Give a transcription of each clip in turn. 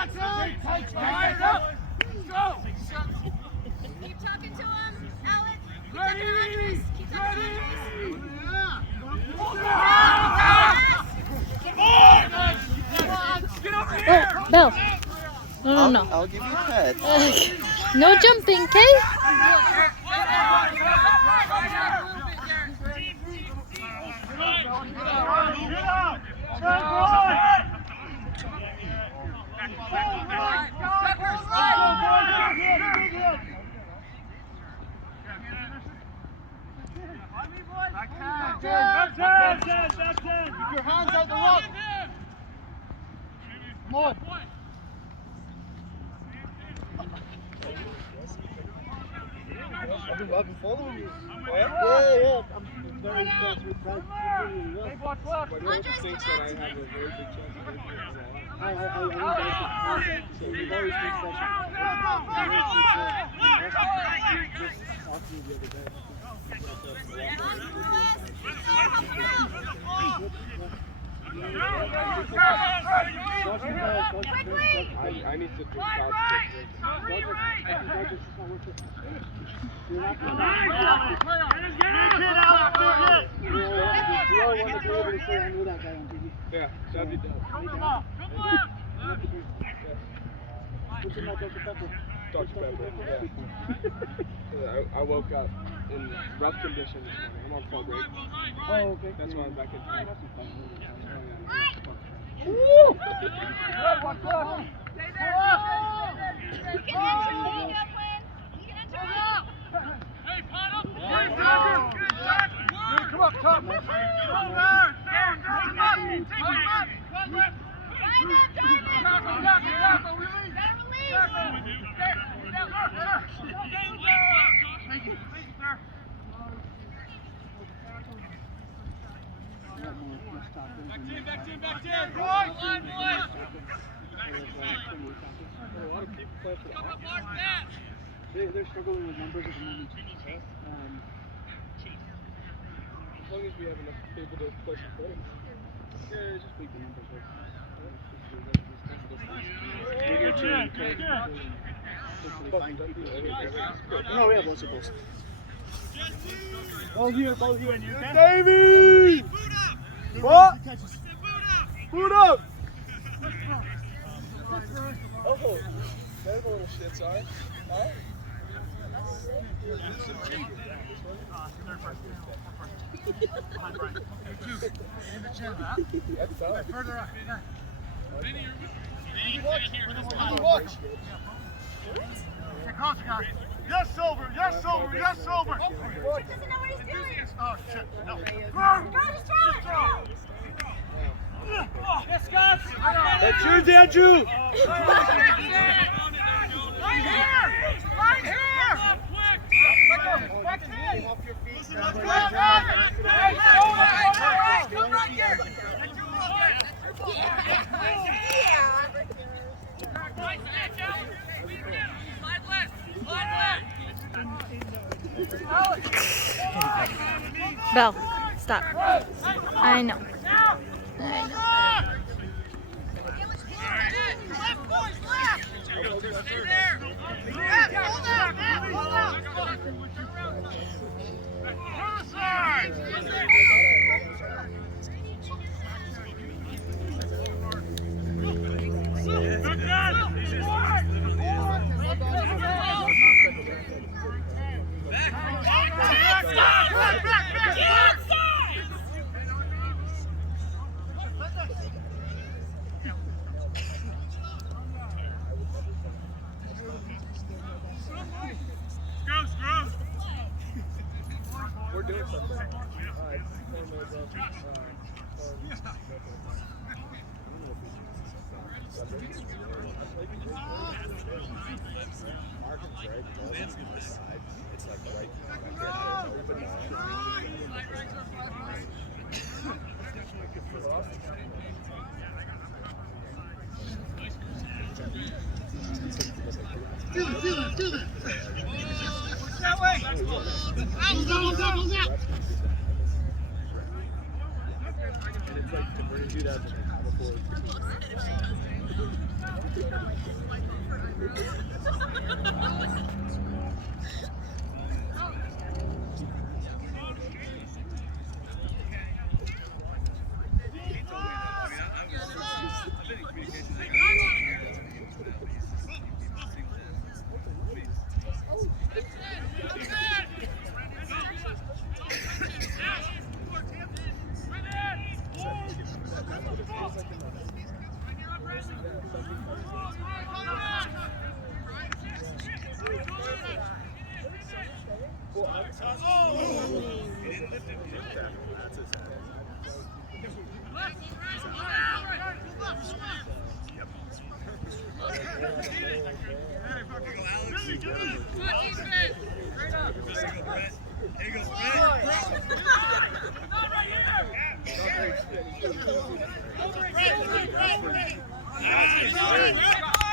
Keep talking to him, Alex. Keep talking to Andres. Keep talking to Oh, Belle. No. I'll give you pets. No jumping, okay? Keep your hands out the rock. Come on. I've been following you. Yeah. I'm very impressed with that. Andres, Thinks that I have a very big chance of making it. I so he always thinks that. Just talked to me the other day. I need to drink out. Yeah, that'd be dope. What's in that Dr. Pepper? Dr. Pepper, yeah. I woke up in rough condition this morning. I'm on fall break. Oh, okay. That's why I'm back in town. You can enter the Quinn. You can enter it. Hey, pot up! Come up, Tom. Back team! Line, boys! A lot of people play for the Come up, Mark, that! They're struggling with numbers at the moment. As long as we have enough people to play some points. Yeah, just beat the numbers up. No, we have lots of balls. Ball here. Davey! What? Boot up! Oh, there's a little shit, sorry. Alright. That's tough. Further up. Yes, Silver. Doesn't know what he's doing. Oh, shit. No. Go, just throw it. Yes, Scots! That's yours, Andrew! Right here! Right here! Back in. Off your feet. Come right here! Belle, stop. I know. We're doing something. That way! And it's like converting 2,000 before.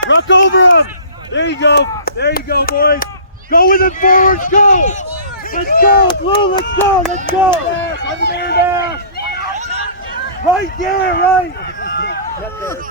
Ruck over him! There you go! There you go, boys! Go with it forward! Go! Let's go, Blue! Let's go! Let's go! On the man down! Right there, right! Get there.